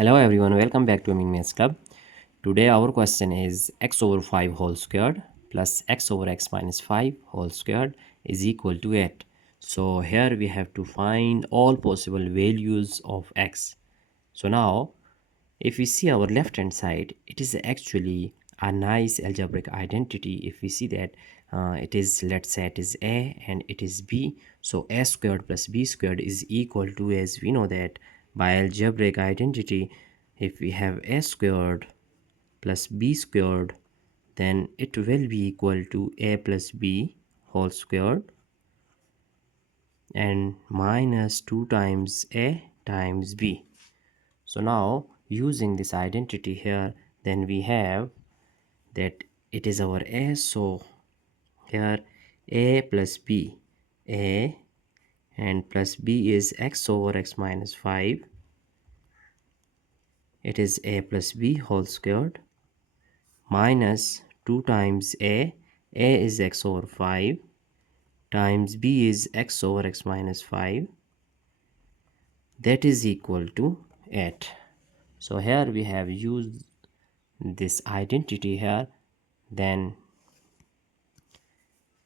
Hello everyone, welcome back to Amin Maths Club. Today our question is x over 5 whole squared plus x over x minus 5 whole squared is equal to 8. So here we have to find all possible values of x. So now if we see our left hand side, it is actually a nice algebraic identity. If we see that it is, let's say it is a and it is b, so a squared plus b squared is equal to, as we know that by algebraic identity, if we have a squared plus b squared, then it will be equal to a plus b whole squared and minus 2 times a times b. So now using this identity here, then we have that it is our a, so here a plus b, a and plus b is x over x minus 5, it is a plus b whole squared minus 2 times a is x over 5 times b is x over x minus 5, that is equal to 8. So here we have used this identity here. Then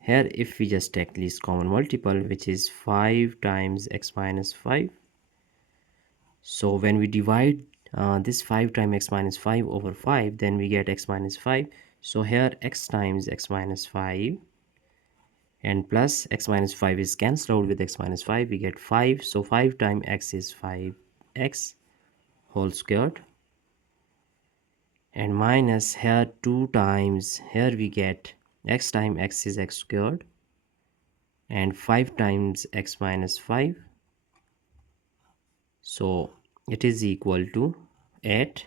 here if we just take least common multiple, which is 5 times x minus 5, so when we divide this 5 times x minus 5 over 5, then we get x minus 5. So here x times x minus 5 and plus x minus 5 is cancelled out with x minus 5, we get 5. So 5 times x is 5x whole squared and minus here 2 times, here we get x times x is x squared and 5 times x minus 5, so it is equal to 8.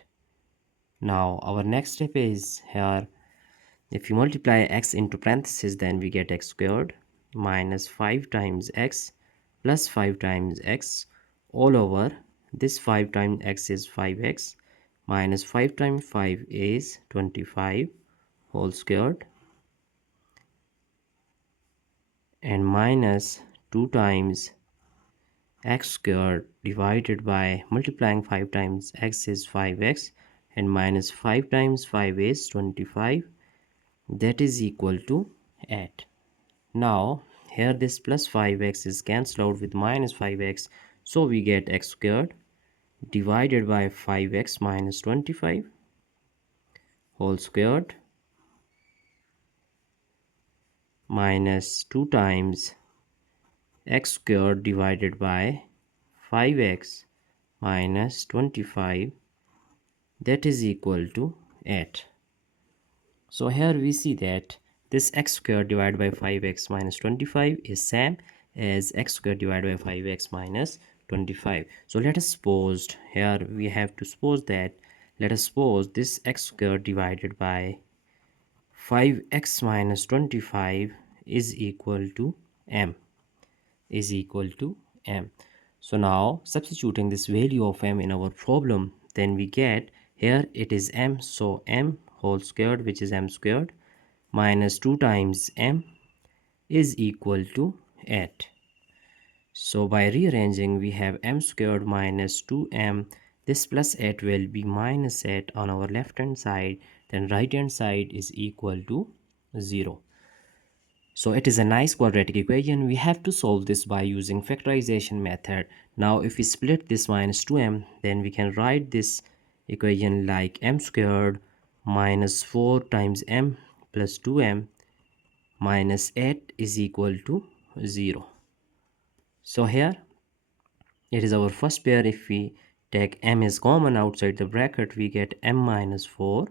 Now our next step is here, if you multiply x into parentheses, then we get x squared minus 5 times x plus 5 times x all over this 5 times x is 5x minus 5 times 5 is 25 whole squared and minus 2 times x squared divided by multiplying 5 times x is 5x and minus 5 times 5 is 25, that is equal to 8. Now here this plus 5x is cancelled out with minus 5x, so we get x squared divided by 5x minus 25 whole squared minus 2 times x squared divided by 5x minus 25, that is equal to 8. So here we see that this x squared divided by 5x minus 25 is same as x squared divided by 5x minus 25. So let us suppose, here we have to suppose that, let us suppose this x squared divided by 5x minus 25 is equal to m, is equal to m. So now substituting this value of m in our problem, then we get here it is m, so m whole squared, which is m squared minus 2 times m is equal to 8. So by rearranging, we have m squared minus 2m, this plus 8 will be minus 8 on our left hand side, then right hand side is equal to 0. So it is a nice quadratic equation. We have to solve this by using factorization method. Now if we split this minus 2m, then we can write this equation like m squared minus 4 times m plus 2m minus 8 is equal to 0. So here it is our first pair. If we take m is common outside the bracket, we get m minus 4,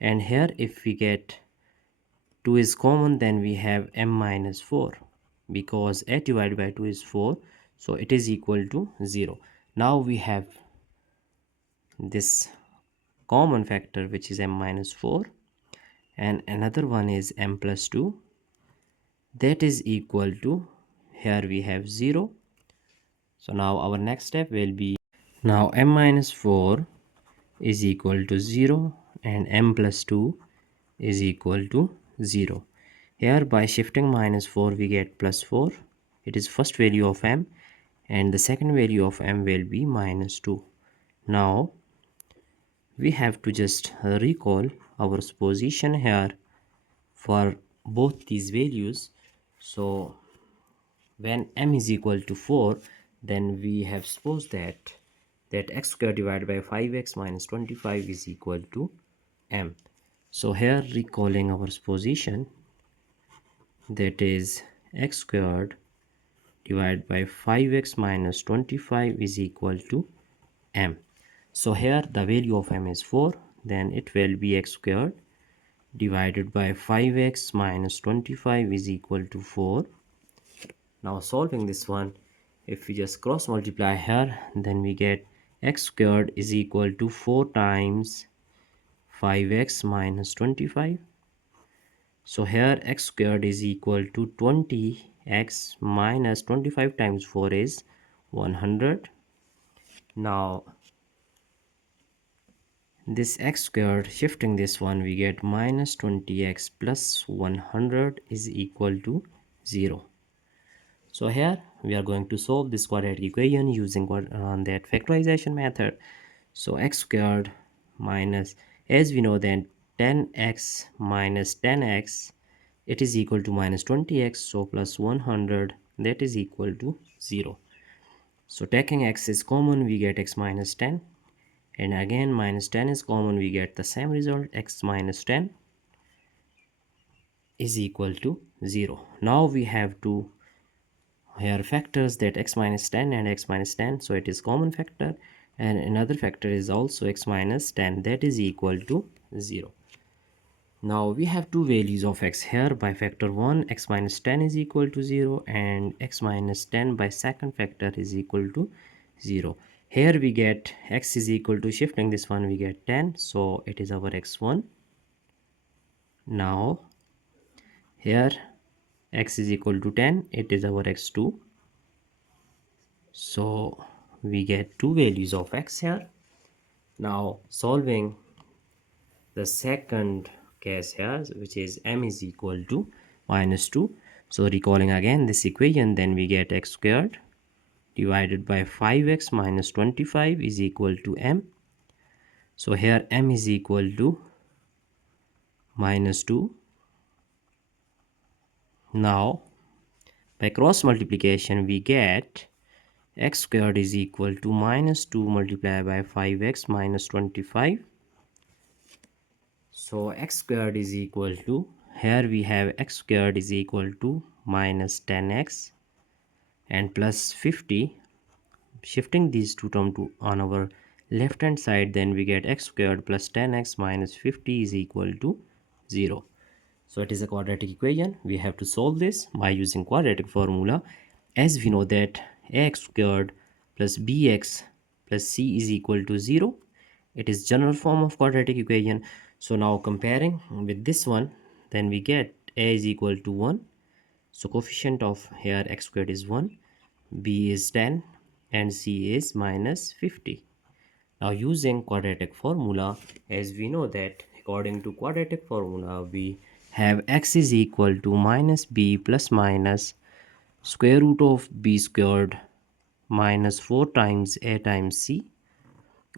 and here if we get 2 is common, then we have m minus 4, because 8 divided by 2 is 4, so it is equal to 0. Now we have this common factor, which is m minus 4, and another one is m plus 2, that is equal to, here we have 0. So now our next step will be, now m minus 4 is equal to 0 and m plus 2 is equal to 0. Here by shifting minus 4 we get plus 4. It is first value of m, and the second value of m will be minus 2. Now we have to just recall our position here for both these values. So when m is equal to 4, then we have supposed that x squared divided by 5x minus 25 is equal to m. So here recalling our position, that is x squared divided by 5x minus 25 is equal to m. So here the value of m is 4, then it will be x squared divided by 5x minus 25 is equal to 4. Now solving this one, if we just cross multiply here, then we get x squared is equal to 4 times 5x minus 25. So here x squared is equal to 20x minus 25 times 4 is 100. Now this x squared, shifting this one, we get minus 20x plus 100 is equal to 0. So here we are going to solve this quadratic equation using that factorization method. So x squared minus, as we know, then 10x minus 10x, it is equal to minus 20x, so plus 100, that is equal to 0. So taking x is common, we get x minus 10, and again minus 10 is common, we get the same result, x minus 10 is equal to 0. Now we have to here factors that x minus 10 and x minus 10, so it is common factor, and another factor is also x minus 10, that is equal to 0. Now we have two values of x here. By factor 1, x minus 10 is equal to 0, and x minus 10 by second factor is equal to 0. Here we get x is equal to, shifting this one, we get 10, so it is our x1. Now here x is equal to 10, it is our x2. So we get two values of x here. Now solving the second case here, which is m is equal to minus 2. So recalling again this equation, then we get x squared divided by 5x minus 25 is equal to m. So here m is equal to minus 2. Now by cross multiplication we get x squared is equal to minus 2 multiplied by 5x minus 25. So x squared is equal to, here we have x squared is equal to minus 10x and plus 50. Shifting these two terms to on our left hand side, then we get x squared plus 10x minus 50 is equal to 0. So it is a quadratic equation. We have to solve this by using quadratic formula, as we know that ax squared plus bx plus c is equal to 0. It is general form of quadratic equation. So now comparing with this one, then we get a is equal to 1. So coefficient of here x squared is 1, b is 10, and c is minus 50. Now using quadratic formula, as we know that according to quadratic formula, we have x is equal to minus b plus minus square root of b squared minus 4 times a times c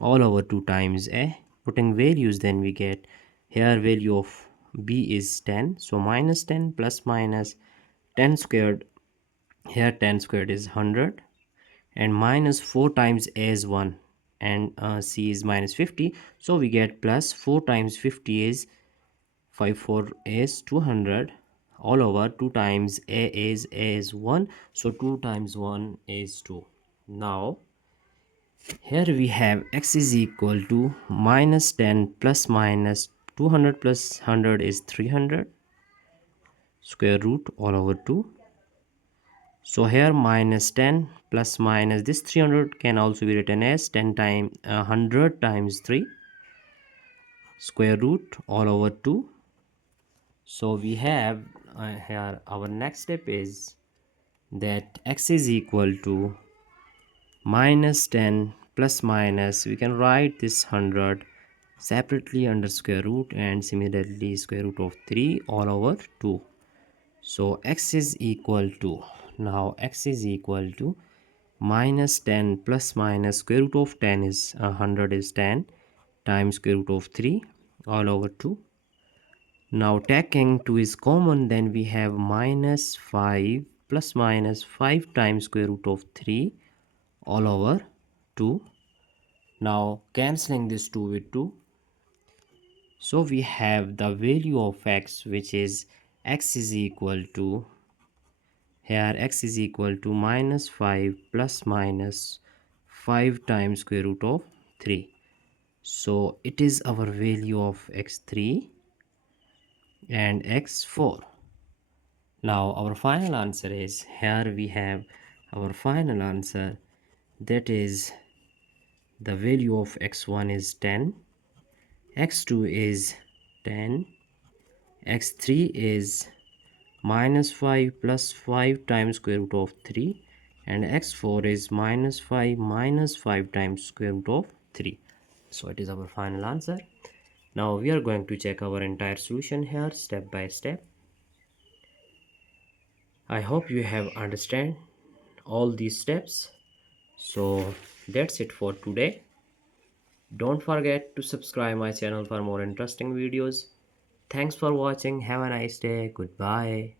all over 2 times a. Putting values, then we get here value of b is 10, so minus 10 plus minus 10 squared, here 10 squared is 100, and minus 4 times a is 1, and c is minus 50, so we get plus 4 times 50 is 54 is 200 all over 2 times a is 1, so 2 times 1 is 2. Now here we have x is equal to minus 10 plus minus 200 plus 100 is 300 square root all over 2. So here minus 10 plus minus this 300 can also be written as 10 times 100 times 3 square root all over 2. So we have here our next step is that x is equal to minus 10 plus minus, we can write this 100 separately under square root, and similarly square root of 3 all over 2. So x is equal to, now x is equal to minus 10 plus minus square root of 10 is 100 is 10, times square root of 3 all over 2. Now taking 2 is common, then we have minus 5 plus minus 5 times square root of 3 all over 2. Now cancelling this 2 with 2. So we have the value of x, which is x is equal to, here x is equal to minus 5 plus minus 5 times square root of 3. So it is our value of x3 and x4. Now our final answer is, here we have our final answer, that is the value of x1 is 10, x2 is 10, x3 is minus 5 plus 5 times square root of 3, and x4 is minus 5 minus 5 times square root of 3. So it is our final answer. Now we are going to check our entire solution here step by step. I hope you have understand all these steps. So that's it for today. Don't forget to subscribe my channel for more interesting videos. Thanks for watching. Have a nice day. Goodbye.